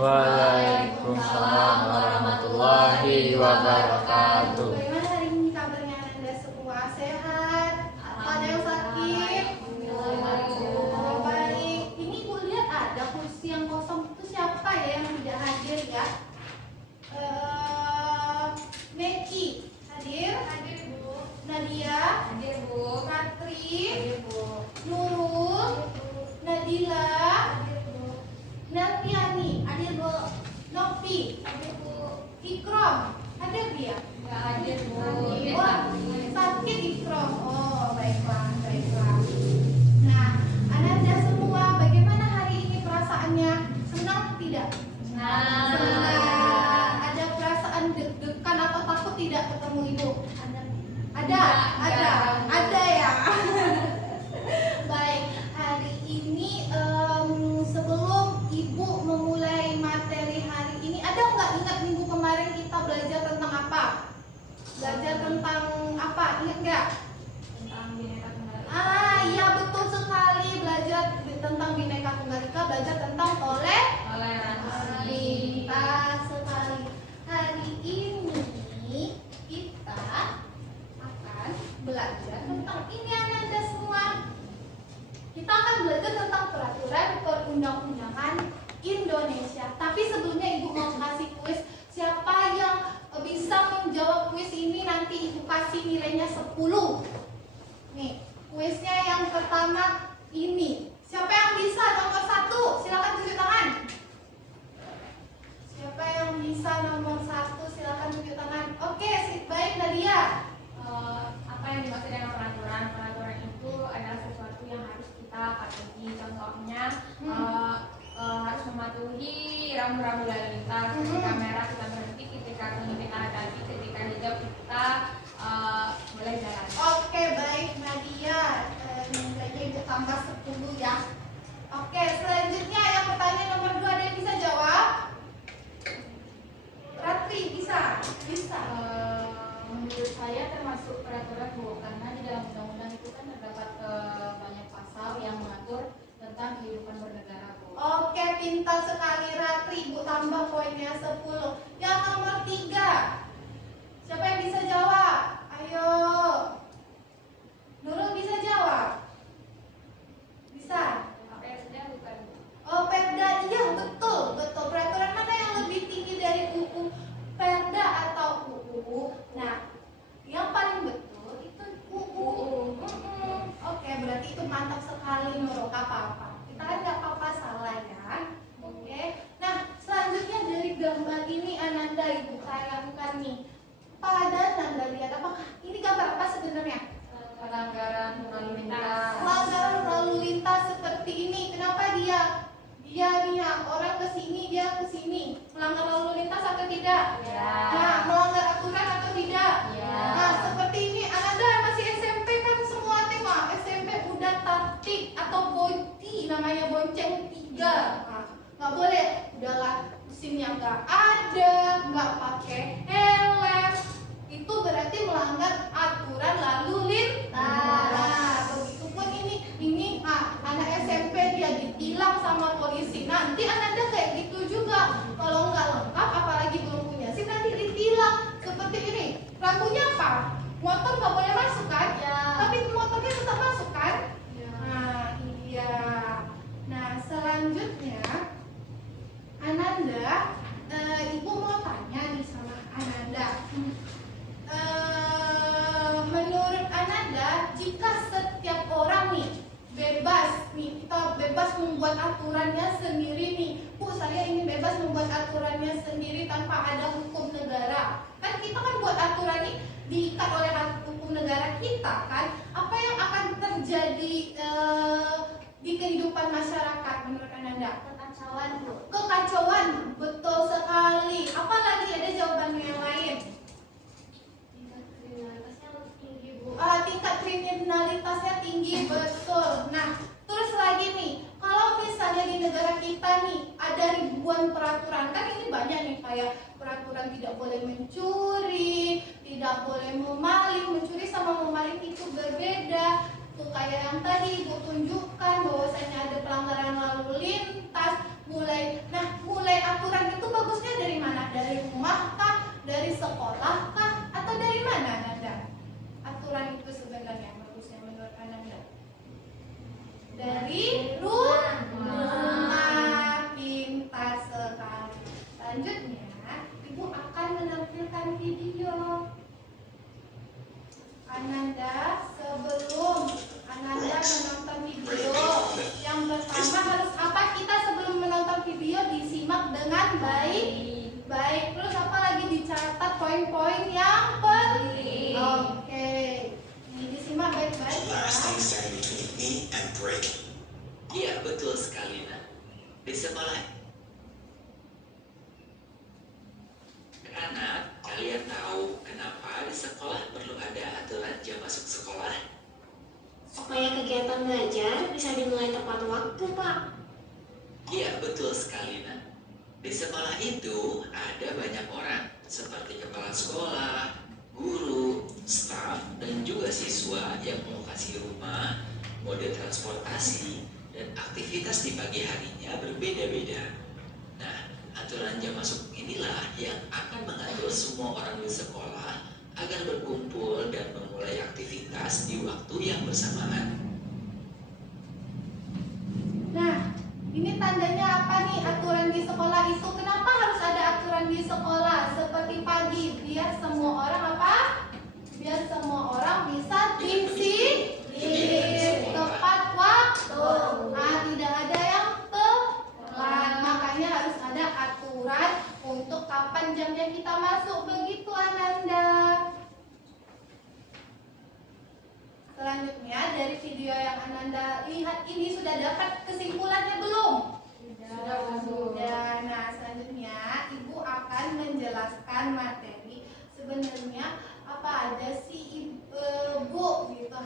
Waalaikumsalam warahmatullahi wabarakatuh. Bagaimana hari ini kabarnya Anda semua? Sehat? Ada yang sakit? Oh, baik. Ini Ibu lihat ada kursi yang kosong, itu siapa ya yang tidak hadir ya? Meki hadir? Hadir Bu. Nadia? Hadir Bu. Ratri? Hadir Bu. Nurul? Nadila? Hadir Bu. Nafiani? Hadir Bu. Novi? Hadir Bu. Ikrom? Hadir dia? Enggak hadir Bu. Oh, sakit Ikrom. Oh, baiklah, baiklah. Nah, Anda semua bagaimana hari ini perasaannya? Senang tidak? Senang. Ada perasaan deg-degan atau takut tidak ketemu Ibu? Ada ya. Baik, hari ini sebelum Ibu memulai materi hari ini, ada nggak ingat minggu kemarin kita belajar tentang apa? Belajar tentang apa? Ingat nggak? Tentang Bhinneka Tunggal Ika. Iya betul sekali, belajar tentang Bhinneka Tunggal Ika, belajar tentang toleransi. Sekali. Hari ini kita akan belajar tentang ini Anda semua. Kita akan belajar tentang peraturan perundang-undangan Indonesia. Tapi sebelumnya Ibu mau kasih kuis. Siapa yang bisa menjawab kuis ini nanti Ibu kasih nilainya 10. Nih, kuisnya yang pertama ini. Siapa yang bisa nomor 1? Silakan tunjuk tangan. Siapa yang bisa nomor 1? Silakan tunjuk tangan. Oke, baik Nadia. Apa yang dimaksud dengan peraturan? Peraturan itu adalah sesuatu yang harus kita patuhi. Contohnya harus mematuhi rambu-rambu lalu lintas. Ketika merah kita berhenti, ketika kuning kita hati-hati, ketika hijau kita boleh jalan. Oke, baik Nadia. Nilainya Ibu tambah 10 ya. Oke, selanjutnya yang pertanyaan nomor 2 ada yang bisa jawab? Ratri bisa? Bisa. Menurut saya termasuk peraturan Bu, karena di dalam undang-undang itu kan terdapat banyak pasal yang mengatur tentang kehidupan bernegara Bu. Oke, pintar sekali Ratri. Ibu tambah poinnya 10. Yang nomor 3. Siapa yang bisa jawab? Ayo. Nurul bisa jawab? Bisa? Perda bukan Bu? Oh, Perda. Iya, betul. Betul. Peraturan mana yang lebih tinggi dari UU? Perda atau UU? Nah, yang paling betul itu UU. Oke, berarti itu mantap sekali Nurul. Apa-apa. Kita kan nggak apa-apa salah ya. Oke. Nah, selanjutnya dari gambar ini Ananda Ibu saya lakukan nih. Pada Anda lihat apakah ini gambar apa sebenarnya? Pelanggaran lalu lintas. Pelanggaran lalu lintas seperti ini. Kenapa dia nih orang ke sini, dia ke sini. Melanggar lalu lintas atau tidak? Ya. Nah, melanggar aturan atau tidak? Ya. Nah, seperti ini. Ananda masih SMP kan semua tema. SMP udah tatik atau boti, namanya bonceng 3. Nah, nggak boleh. Udahlah, mesinnya nggak ada, nggak pakai helm. Itu berarti melanggar aturan lalu lintas. Nah, begitupun ini anak SMP dia ditilang sama polisi. Nanti Ananda kayak gitu juga. Kalau nggak lengkap, apalagi belum punya SIM, nanti ditilang. Seperti ini. Rambunya apa? Motor nggak boleh masuk kan? Ya. Tapi motornya tetap masuk kan? Ya. Nah, iya. Nah, selanjutnya Ananda, Ibu mau tanya nih sama Ananda. Menurut Ananda, jika setiap orang nih kita bebas membuat aturannya sendiri nih. Bu, saya ingin bebas membuat aturannya sendiri tanpa ada hukum negara. Kan kita kan buat aturan ini diikat oleh hukum negara kita kan. Apa yang akan terjadi di kehidupan masyarakat menurut Ananda? Kekacauan Bu. Kekacauan, betul sekali. Apalagi ada jawaban yang lain? Tingkat kriminalitasnya lebih tinggi Bu. Tingkat kriminalitasnya tinggi, betul. Nah, terus lagi nih, kalau misalnya di negara kita nih ada ribuan peraturan, kan ini banyak nih kayak peraturan tidak boleh mencuri, tidak boleh memaling. Mencuri sama memaling itu berbeda. Tuh kayak yang tadi Ibu tunjukkan bahwasanya ada pelanggaran lalu lintas, mulai aturan di rumah. Pintar sekali. Selanjutnya, Ibu akan menampilkan video. Ananda, sebelum Ananda menonton video, yang pertama harus apa? Kita sebelum menonton video disimak dengan baik. Terus apa lagi? Dicatat poin-poin yang penting. Oke. Ini disimak baik-baik ya. Iya, betul sekali, Nak. Di sekolah. Anak, kalian tahu kenapa di sekolah perlu ada aturan jam masuk sekolah? Supaya kegiatan belajar bisa dimulai tepat waktu, Pak. Iya, betul sekali, Nak. Di sekolah itu ada banyak orang, seperti kepala sekolah, guru, staf, dan juga siswa yang melokasi rumah, mode transportasi, dan aktivitas di pagi harinya berbeda-beda. Nah, aturan jam masuk inilah yang akan mengatur semua orang di sekolah agar berkumpul dan memulai aktivitas di waktu yang bersamaan. Nah, ini tandanya apa nih aturan di sekolah itu? Kenapa harus ada aturan di sekolah? Seperti pagi, biar semua orang apa? Biar semua orang bisa disiplin, tepat waktu. Nah, tidak ada yang telat. Makanya harus ada aturan untuk kapan jamnya kita masuk. Begitu, Ananda. Selanjutnya, dari video yang Ananda lihat ini sudah dapat kesimpulannya belum? Sudah. Nah, selanjutnya Ibu akan menjelaskan materi. Sebenarnya apa aja sih Ibu gitu,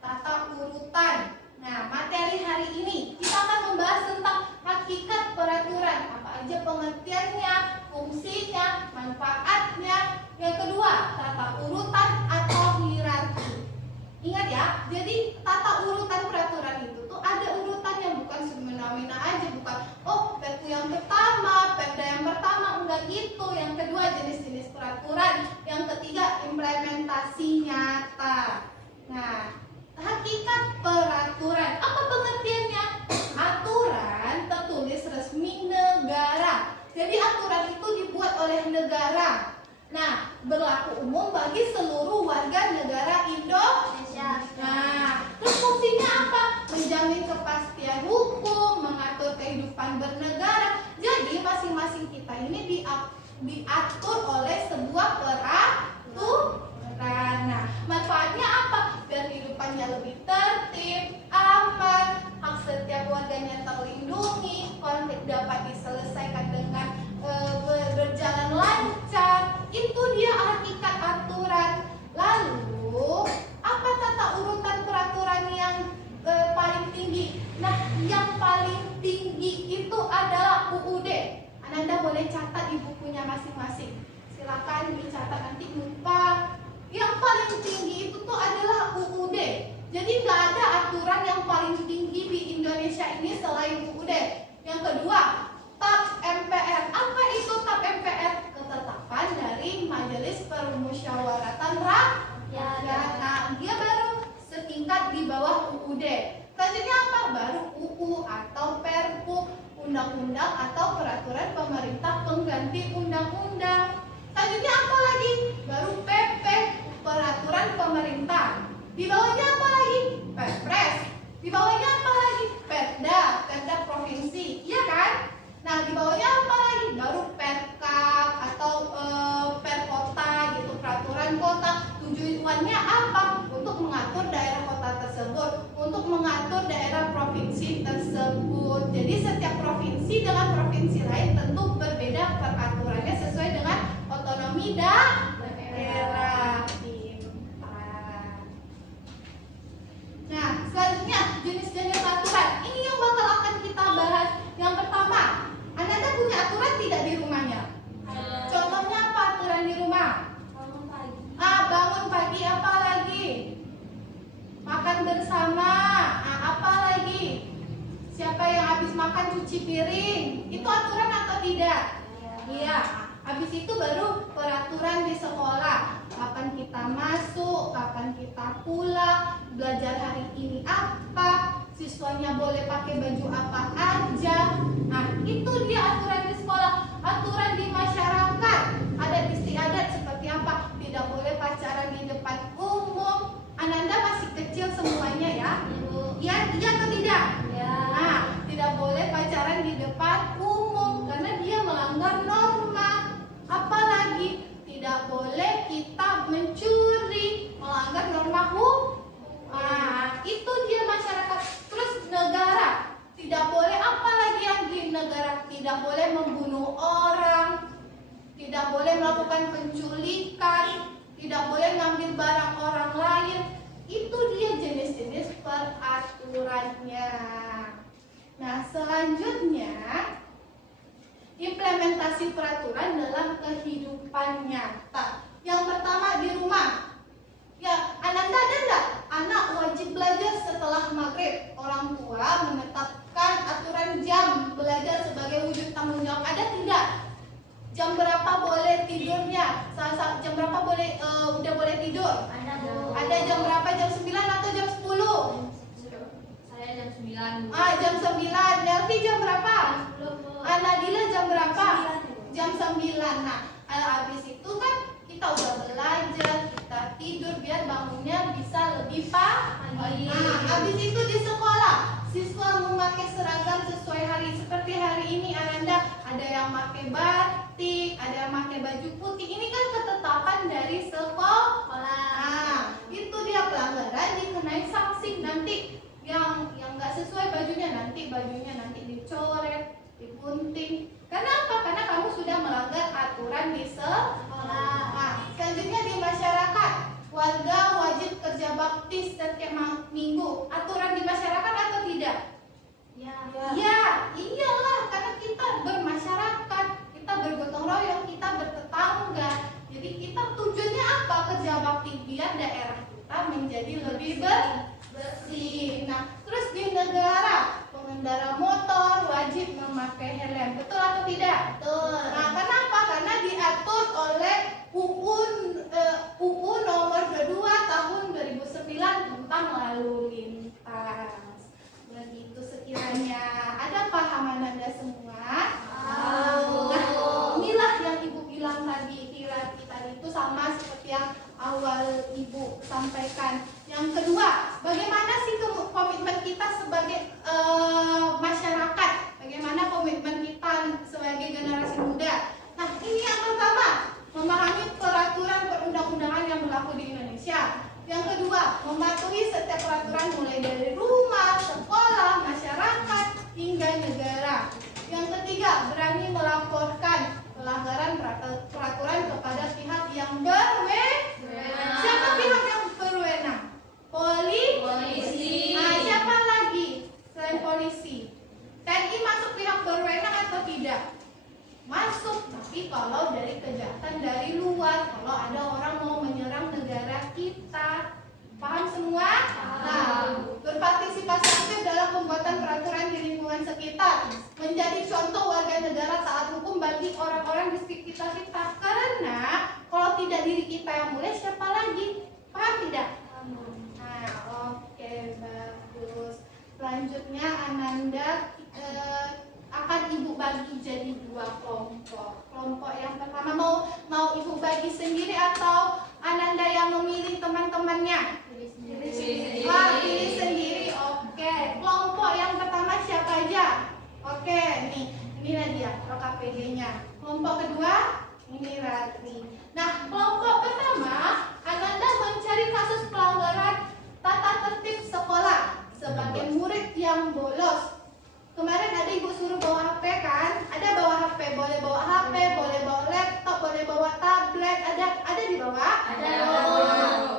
tata urutan. Nah, materi hari ini kita akan membahas tentang hakikat peraturan. Apa aja pengertiannya, fungsinya, manfaatnya. Yang kedua, tata urutan atau hierarki. Ingat ya, jadi tata urutan peraturan itu tuh ada urutannya, bukan semena-mena aja, bukan perpu yang pertama, perda yang pertama, enggak gitu. Yang kedua, jenis-jenis peraturan. Yang ketiga, implementasi nyata. Nah, hakikat peraturan, apa pengertiannya? Aturan tertulis resmi negara. Jadi aturan itu dibuat oleh negara. Nah, berlaku umum bagi seluruh warga negara Indonesia. Nah, terus fungsinya apa? Menjamin kepastian hukum, mengatur kehidupan bernegara. Jadi masing-masing kita ini diatur oleh sebuah peraturan. Nah, manfaatnya apa? Biar kehidupannya lebih tertib, aman, hak setiap warganya terlindungi, konflik dapat diselesaikan dengan berjalan lancar. Itu dia hakikat aturan. Lalu, apa tata urutan peraturan yang paling tinggi? Nah, yang paling tinggi itu adalah UUD. Ananda boleh catat di bukunya masing-masing. Silakan dicatat, nanti lupa. Yang paling tinggi itu tuh adalah UUD. Jadi nggak ada aturan yang paling tinggi di Indonesia ini selain UUD. Yang kedua, TAP MPR. Apa itu TAP MPR? Ketetapan dari Majelis Permusyawaratan Rakyat. Nah, dia baru setingkat di bawah UUD. Selanjutnya apa? Baru UU atau Perpu, undang-undang atau peraturan pemerintah pengganti undang-undang. Selanjutnya apa lagi? Baru PP, peraturan pemerintah. Di bawahnya apa lagi? Perpres. Di bawahnya apa lagi? Perda, perda provinsi. Iya kan? Nah, di bawahnya apa lagi? Baru Perkap atau Perkota gitu, peraturan kota. Tujuannya apa? Untuk mengatur daerah kota tersebut, untuk mengatur daerah provinsi tersebut. Jadi setiap provinsi dengan provinsi lain tentu berbeda peraturannya sesuai dengan otonomi daerah. Nah, selanjutnya jenis-jenis aturan. Ini yang bakal akan kita bahas. Yang pertama, Ananda punya aturan tidak di rumahnya? Contohnya apa aturan di rumah? Bangun pagi apa lagi? Makan bersama. Apa lagi? Siapa yang habis makan cuci piring? Itu aturan atau tidak? Iya. Habis itu baru peraturan di sekolah. Kapan kita masuk, kapan kita pulang, belajar hari ini apa. siswanya boleh pakai baju apa aja. Nah, itu dia aturan di sekolah. Aturan di masyarakat, adat istiadat seperti apa? Tidak boleh pacaran di depan umum. Ananda masih kecil semuanya ya. Iya atau tidak? Ya. Nah, tidak boleh pacaran di depan umum karena dia melanggar norma. Apalagi tidak boleh kita mencuri, melanggar norma hukum. Nah, itu dia masyarakat. Terus negara, tidak boleh, apalagi yang di negara, tidak boleh membunuh orang, tidak boleh melakukan penculikan, tidak boleh ngambil barang orang lain. Itu dia jenis-jenis peraturannya. Nah, selanjutnya implementasi peraturan dalam kehidupan nyata. Yang pertama di rumah. Ya, Ananda ada nggak? Anak wajib belajar setelah maghrib. Orang tua menetapkan aturan jam belajar sebagai wujud tanggung jawab. Ada tidak? Jam berapa boleh tidurnya? Jam berapa boleh udah boleh tidur? Ada Bu. Ada jam berapa? Jam 9 atau jam 10? Saya jam 9 Bu. Jam 9. Nelvi jam berapa? Nadila jam berapa? 9. Jam 9. Nah, habis itu kan kita udah belajar, kita tidur biar bangunnya bisa lebih pagi. Nah, habis itu di sekolah, siswa memakai seragam sesuai hari. Seperti hari ini Ananda ada yang pakai batik, ada yang pakai baju putih. Ini kan ketetapan dari sekolah. Nah, itu dia pelanggaran dikenai sanksi. Nanti yang nggak sesuai bajunya nanti dicoret, digunting. Kenapa? Karena kamu sudah melanggar aturan di sekolah. Nah, selanjutnya di masyarakat, warga wajib kerja bakti setiap minggu. Aturan di masyarakat atau tidak? Ya. Ya, iyalah, karena kita bermasyarakat, kita bergotong royong, kita bertetangga. Jadi kita tujuannya apa? Kerja bakti biar daerah kita menjadi lebih bersih. Nah, terus di negara, pengendara motor wajib memakai helm. Betul atau tidak? Betul. Nah, kenapa? Karena diatur oleh UU nomor 22 tahun 2009 tentang lalu lintas. Begitu sekiranya. Ada pahaman Anda semua? Nah, inilah yang Ibu bilang tadi, hierarki tadi itu sama seperti yang awal Ibu sampaikan. Yang kedua, bagaimana sih komitmen kita sebagai masyarakat? Bagaimana komitmen kita sebagai generasi muda? Nah, ini yang pertama, memahami peraturan perundang-undangan yang berlaku di Indonesia. Yang kedua, mematuhi setiap peraturan mulai dari rumah, sekolah, masyarakat, hingga negara. Yang ketiga, berani melaporkan pelanggaran peraturan kepada pihak yang berwenang. Siapa pihak yang berwenang? Polisi. Nah, siapa lagi selain polisi? TNI masuk pihak berwenang atau tidak? Masuk, tapi kalau dari kejahatan dari luar, kalau ada orang mau menyerang negara kita. Paham semua? Nah, berpartisipasi aktif dalam pembuatan peraturan di lingkungan sekitar, menjadi contoh warga negara taat hukum bagi orang-orang di sekitar kita. Karena kalau tidak diri kita yang mulai, siapa lagi? Paham tidak? Nah, oke, bagus. Selanjutnya Ananda akan Ibu bagi jadi 2 kelompok. Kelompok yang pertama mau Ibu bagi sendiri atau Ananda yang memilih teman-temannya? Pilih sendiri. Oke. Kelompok yang pertama siapa aja? Oke, ini Nadia, KPD-nya. Kelompok kedua ini Ratri. Nah, kelompok pertama Ananda mencari kasus pelanggaran tata tertib sekolah sebagai murid yang bolos. Kemarin ada Ibu suruh bawa HP kan? Ada bawa HP, boleh bawa HP, boleh bawa laptop, boleh bawa tablet. Ada di bawah? Ada.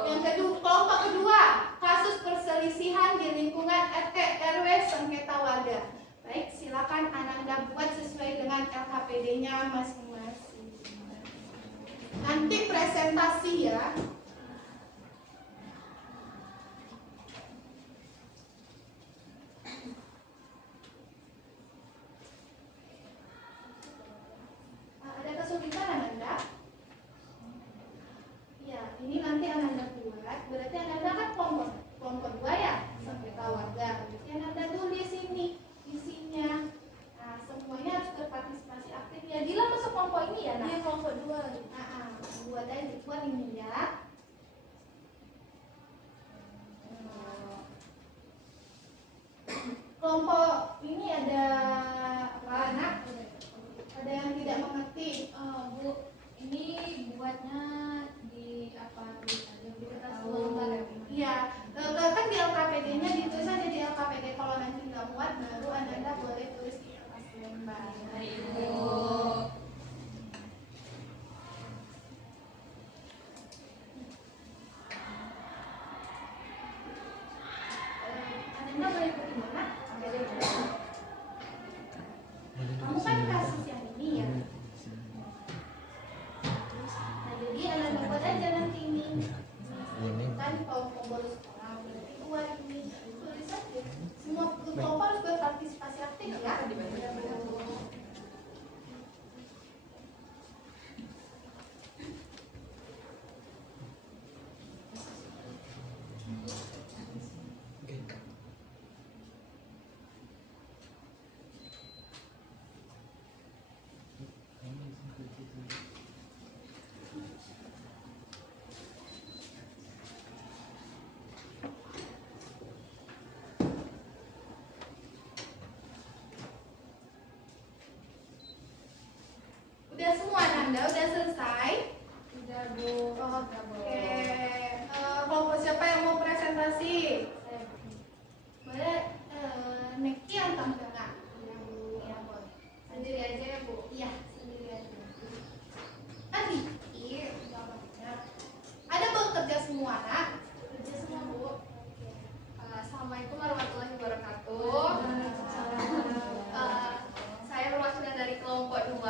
Yang kedua, kelompok kedua, kasus perselisihan di lingkungan RT RW sengketa warga. Baik, silakan Ananda buat sesuai dengan LHPD-nya masing-masing. Nanti presentasi ya. Ada kesulitan Ananda? Ya, ini nanti Ananda buat. Berarti Ananda kan kelompok 2 ya, sengketa warga. Berarti Ananda ini ada apa nak? Ada yang tidak mengerti? Bu, ini buatnya di apa tulis aja Bu, Kertas tahu. lembar ya? Iya, kan di LKPD-nya ditulis aja di LKPD. Kalau nanti nggak muat, baru Anda boleh tulis di kertas lembar. Dari Ibu. Anda boleh pergi mana? Kamu kan kasus yang ini ya. Nah, jadi Anda buat aja nanti ini. Kan kalau bolos sekolah berarti dua ini. Tulis aja. Semua kelompok harus berpartisipasi aktif ya. Udah semua Nanda, udah selesai? Udah Bu. Oke. Kelompok siapa yang mau presentasi? Boleh Neki yang tengah. Iya, boleh. Sendiri aja ya Bu. Iya, sendiri aja. Tadi, iya, udah banyak. Ada bekerja semua, nak? Kerja semua Bu. Assalamualaikum warahmatullahi wabarakatuh. Saya perwakilan dari kelompok 2.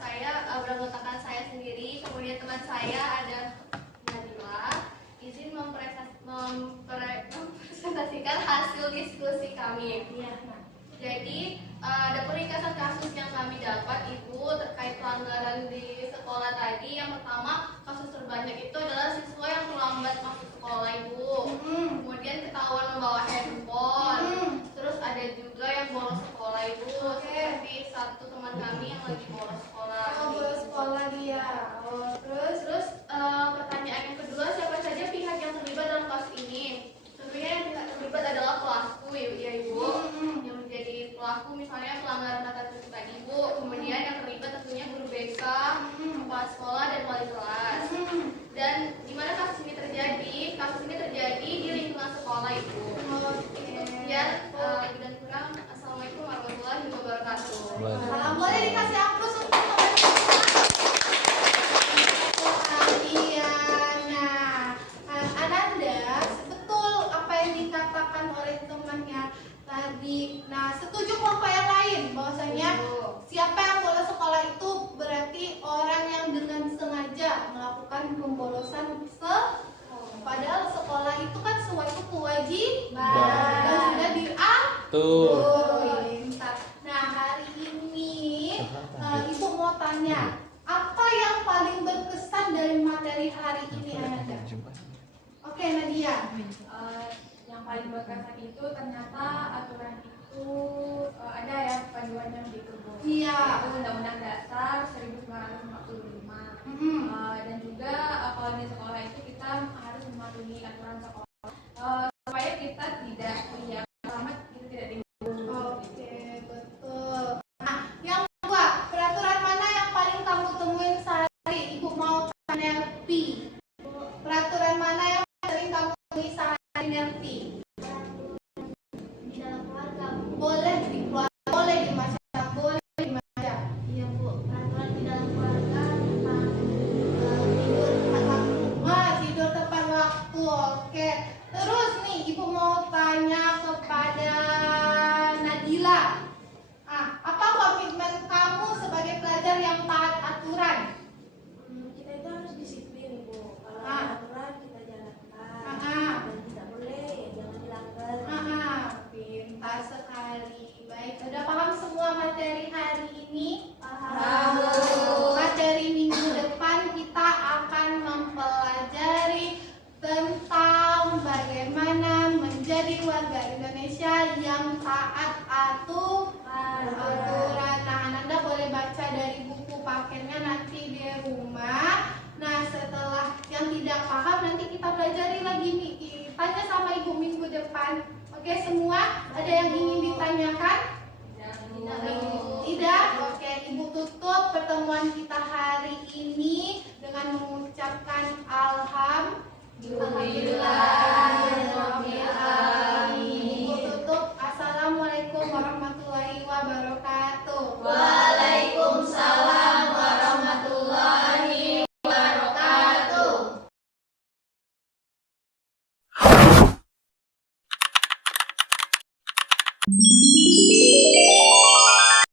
Saya beranggotakan saya sendiri. Kemudian teman saya ada Nadila. Izin mempresentasikan hasil diskusi kami. Iya, nak. Jadi ada peringkasan kasus yang kami dapat Ibu terkait pelanggaran di sekolah tadi. Yang pertama, kasus terbanyak itu adalah siswa yang terlambat masuk sekolah Ibu. Kemudian ketahuan membawa handphone. Terus ada juga yang bolos sekolah Ibu. Seperti satu teman kami yang lagi bolos sekolah. Bolos sekolah dia. Terus pertanyaan yang kedua, siapa saja pihak yang terlibat dalam kasus ini? Tentunya yang pihak terlibat adalah pelaku ya Ibu. Yang menjadi pelaku misalnya pelanggaran tata tertib tadi Ibu. Kemudian yang terlibat tentunya guru BK, kepala sekolah dan wali kelas. Dan di mana kasus ini terjadi? Kasus ini terjadi di lingkungan sekolah Ibu. Sekian lebih dan kurang. Assalamualaikum warahmatullahi wabarakatuh. Salam, boleh dikasih aplaus untuk kalian. Nah, Ananda, betul apa yang dikatakan oleh temannya tadi. Nah, setuju kelompok yang lain bahwasanya siapa yang bolos sekolah itu berarti orang yang dengan sengaja melakukan pembolosan padahal sekolah itu kan suatu kewajiban dan sudah diatur. Nah, hari ini Ibu mau tanya, apa yang paling berkesan dari materi hari ini Ananda? Oke, Nadia. Yang paling berkesan itu ternyata aturan itu ada ya panduannya gitu Bu. Iya. Itu Undang-Undang Dasar 1945. Dan juga kalau di sekolah itu kita harus mematuhi aturan sekolah supaya kita tidak selamat kita tidak Oke, betul. Nah, yang kedua, peraturan mana yang paling kamu temuin sehari? Ibu mau tanya Pi. Peraturan mana yang sering kamu temui sehari Nerti? Di dalam keluarga. Boleh di keluarga, boleh di masyarakat, boleh di mana? Iya Bu, peraturan di dalam keluarga tentang Tidur tepat waktu. Wah, tidur tepat waktu. Oke. Terus nih, Ibu mau tanya kepada Nadila. Apa komitmen kamu sebagai pelajar yang taat aturan? Kita itu harus disiplin Bu. Kalau Ah. ada aturan kita jalankan Ah. dan tidak boleh ya jangan dilanggar. Pintar sekali. Baik, udah paham semua materi hari ini? Paham. Materi minggu depan kita akan mempelajari tentang bagaimana menjadi warga Indonesia yang taat aturan. Nah, Anda boleh baca dari buku paketnya nanti di rumah. Nah, setelah yang tidak paham nanti kita pelajari lagi nih. Tanya sama Ibu minggu depan. Oke, semua ada yang ingin